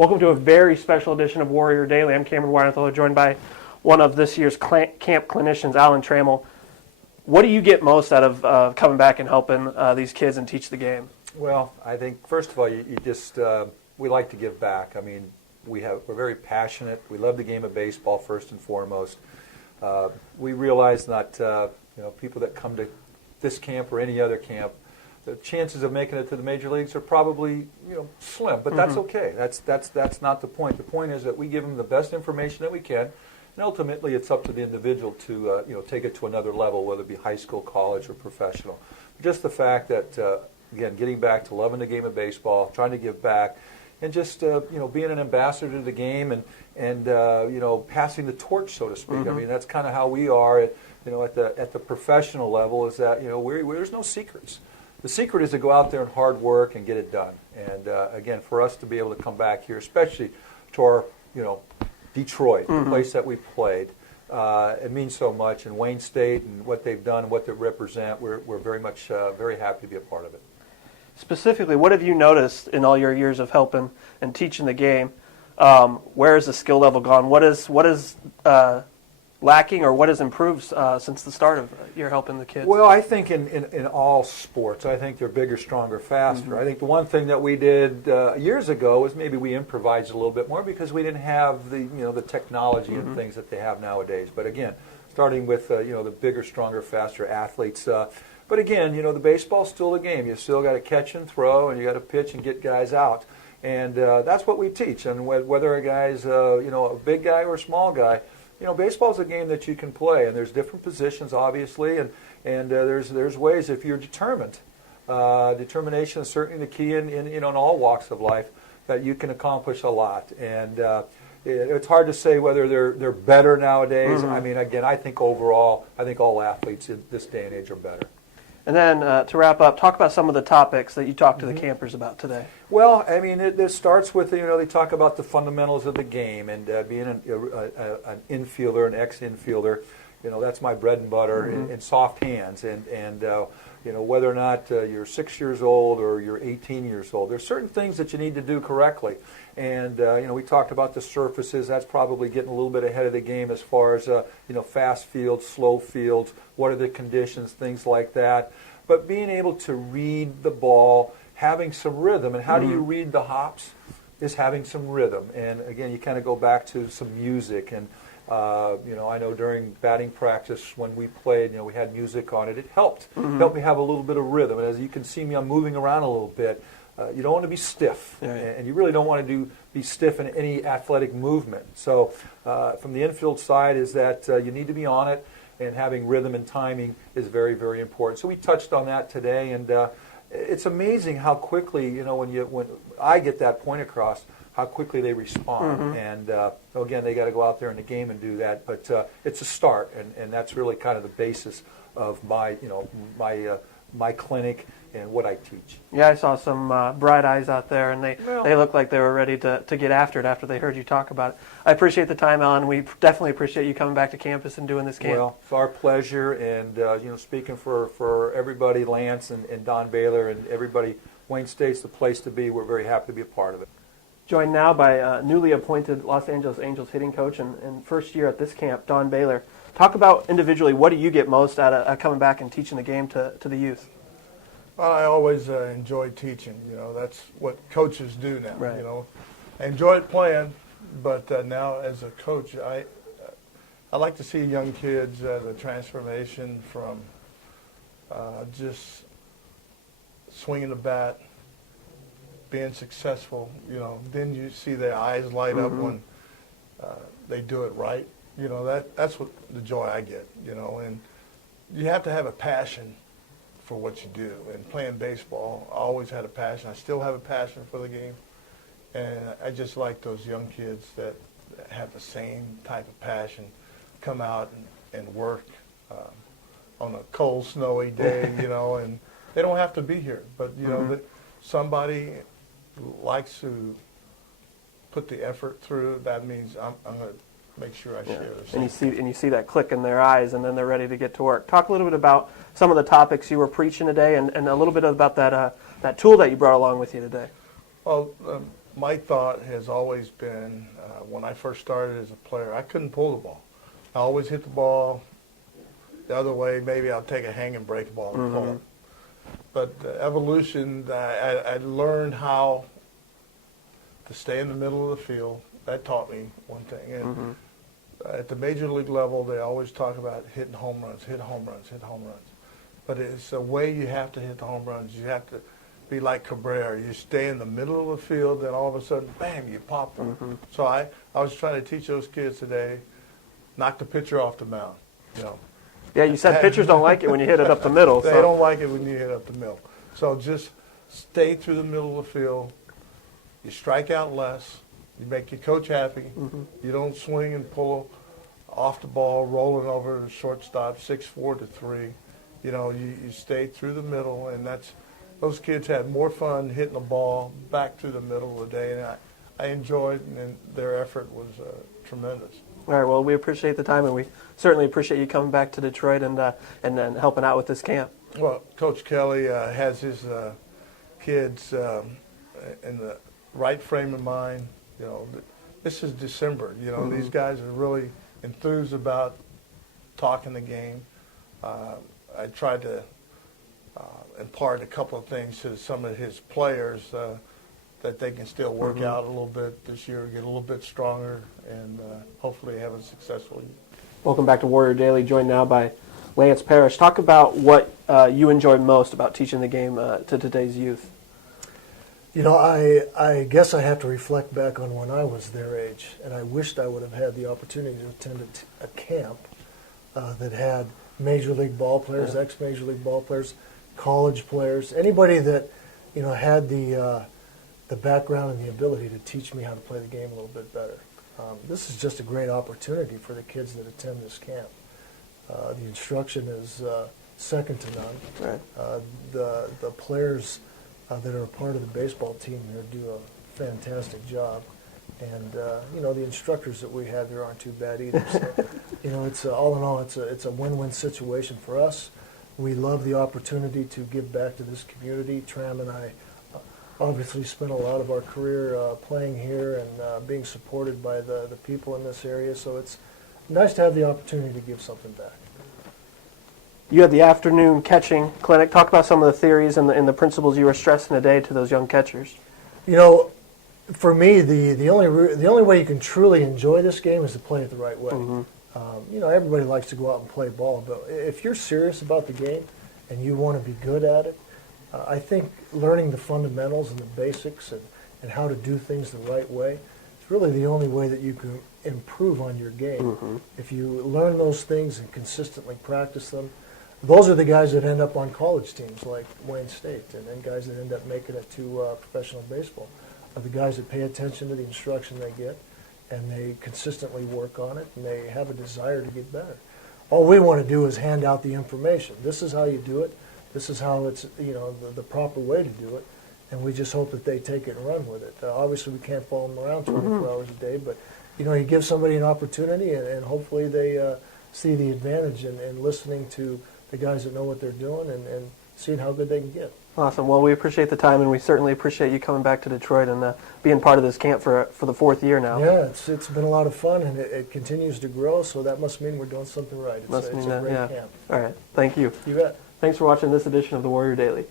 Welcome to a very special edition of Warrior Daily. I'm Cameron Weinathola, joined by one of this year's camp clinicians, Alan Trammell. What do you get most out of coming back and helping these kids and teach the game? Well, I think first of all, you just we like to give back. I mean, we're very passionate. We love the game of baseball first and foremost. We realize that people that come to this camp or any other camp, the chances of making it to the major leagues are probably slim, but that's okay. That's not the point. The point is that we give them the best information that we can, and ultimately it's up to the individual to take it to another level, whether it be high school, college, or professional. Just the fact that again, getting back to loving the game of baseball, trying to give back, and just being an ambassador to the game and passing the torch, so to speak. I mean, that's kind of how we are at the professional level. Is that there's no secrets. The secret is to go out there and hard work and get it done. And again, for us to be able to come back here, especially to our Detroit, the place that we played, it means so much. And Wayne State and what they've done and what they represent, we're very much very happy to be a part of it. Specifically, what have you noticed in all your years of helping and teaching the game? Where has the skill level gone? What is lacking, or what has improved since the start of your helping the kids? Well, I think in all sports, I think they're bigger, stronger, faster. I think the one thing that we did years ago was maybe we improvised a little bit more because we didn't have the technology and things that they have nowadays. But again, starting with the bigger, stronger, faster athletes. But again, the baseball's still a game. You still got to catch and throw, and you got to pitch and get guys out. And that's what we teach. And whether a guy's a big guy or a small guy, baseball's a game that you can play, and there's different positions, obviously, and there's ways if you're determined. Determination is certainly the key in all walks of life, that you can accomplish a lot. And it's hard to say whether they're better nowadays. I mean, again, I think overall, all athletes in this day and age are better. And then to wrap up, talk about some of the topics that you talked to the campers about today. Well, I mean, it starts with, they talk about the fundamentals of the game and being an infielder, an ex-infielder. That's my bread and butter in soft hands. And whether or not you're 6 years old or you're 18 years old, there's certain things that you need to do correctly. And, we talked about the surfaces. That's probably getting a little bit ahead of the game as far as, fast fields, slow fields, what are the conditions, things like that. But being able to read the ball, having some rhythm. And how do you read the hops? Is having some rhythm. And, again, you kind of go back to some music. And, I know during batting practice when we played, we had music on it. It helped. Helped me have a little bit of rhythm. And as you can see me, I'm moving around a little bit. You don't want to be stiff, and you really don't want to be stiff in any athletic movement. So from the infield side is that you need to be on it, and having rhythm and timing is very, very important. So we touched on that today, and it's amazing how quickly, when I get that point across, how quickly they respond. And again, they got to go out there in the game and do that, but it's a start, and that's really kind of the basis of my clinic and what I teach. Yeah, I saw some bright eyes out there, and they looked like they were ready to get after it after they heard you talk about it. I appreciate the time, Alan. We definitely appreciate you coming back to campus and doing this camp. Well, it's our pleasure, and speaking for everybody, Lance and Don Baylor and everybody, Wayne State's the place to be. We're very happy to be a part of it. Joined now by newly appointed Los Angeles Angels hitting coach and first year at this camp, Don Baylor. Talk about individually, what do you get most out of coming back and teaching the game to the youth? Well, I always enjoy teaching. That's what coaches do now. Right. I enjoyed playing, but now as a coach, I like to see young kids, the transformation from just swinging the bat, being successful. Then you see their eyes light up when they do it right. That's what the joy I get. And you have to have a passion for what you do. And playing baseball, I always had a passion. I still have a passion for the game. And I just like those young kids that have the same type of passion, come out and work on a cold, snowy day, and they don't have to be here. But, that somebody likes to put the effort through, that means I'm going to make sure I share this. And you see that click in their eyes, and then they're ready to get to work. Talk a little bit about some of the topics you were preaching today, and a little bit about that tool that you brought along with you today. Well, my thought has always been, when I first started as a player, I couldn't pull the ball. I always hit the ball the other way. Maybe I'll take a hanging break ball and pull it. But evolution, I learned how to stay in the middle of the field. That taught me one thing. And at the major league level, they always talk about hitting home runs, hit home runs, hit home runs. But it's a way you have to hit the home runs. You have to be like Cabrera. You stay in the middle of the field, then all of a sudden, bam, you pop one. So I was trying to teach those kids today, knock the pitcher off the mound. You know. Yeah, you said pitchers don't like it when you hit it up the middle. They don't like it when you hit up the middle. So just stay through the middle of the field. You strike out less. You make your coach happy. You don't swing and pull off the ball, rolling over the shortstop, 6-4 to 3. You know, you stay through the middle, and those kids had more fun hitting the ball back through the middle of the day, and I enjoyed, and their effort was tremendous. All right, well, we appreciate the time, and we certainly appreciate you coming back to Detroit and then helping out with this camp. Well, Coach Kelly has his kids in the right frame of mind. You know, this is December. You know, these guys are really enthused about talking the game. I tried to impart a couple of things to some of his players that they can still work out a little bit this year, get a little bit stronger, and hopefully have a successful year. Welcome back to Warrior Daily, joined now by Lance Parrish. Talk about what you enjoy most about teaching the game to today's youth. You know, I guess I have to reflect back on when I was their age, and I wished I would have had the opportunity to attend a camp that had Major League ball players, ex-Major League ball players, college players, anybody that, you know, had the background and the ability to teach me how to play the game a little bit better. This is just a great opportunity for the kids that attend this camp. The instruction is second to none. Right. The players that are a part of the baseball team here do a fantastic job. And, you know, the instructors that we have here aren't too bad either. So, you know, it's all in all, it's a win-win situation for us. We love the opportunity to give back to this community. Tram and I obviously spent a lot of our career playing here and being supported by the people in this area. So it's nice to have the opportunity to give something back. You had the afternoon catching clinic. Talk about some of the theories and the principles you were stressing today to those young catchers. You know, for me, the only way you can truly enjoy this game is to play it the right way. You know, everybody likes to go out and play ball, but if you're serious about the game and you want to be good at it, I think learning the fundamentals and the basics and how to do things the right way is really the only way that you can improve on your game. If you learn those things and consistently practice them, those are the guys that end up on college teams like Wayne State, and then guys that end up making it to professional baseball are the guys that pay attention to the instruction they get, and they consistently work on it, and they have a desire to get better. All we want to do is hand out the information. This is how you do it. This is how it's, you know, the proper way to do it, and we just hope that they take it and run with it. Obviously, we can't follow them around 24 hours a day, but, you know, you give somebody an opportunity, and hopefully they see the advantage in listening to the guys that know what they're doing and seeing how good they can get. Awesome. Well, we appreciate the time, and we certainly appreciate you coming back to Detroit and being part of this camp for the fourth year now. Yeah, it's been a lot of fun, and it continues to grow, so that must mean we're doing something right. It's a great camp. All right. Thank you. You bet. Thanks for watching this edition of the Warrior Daily.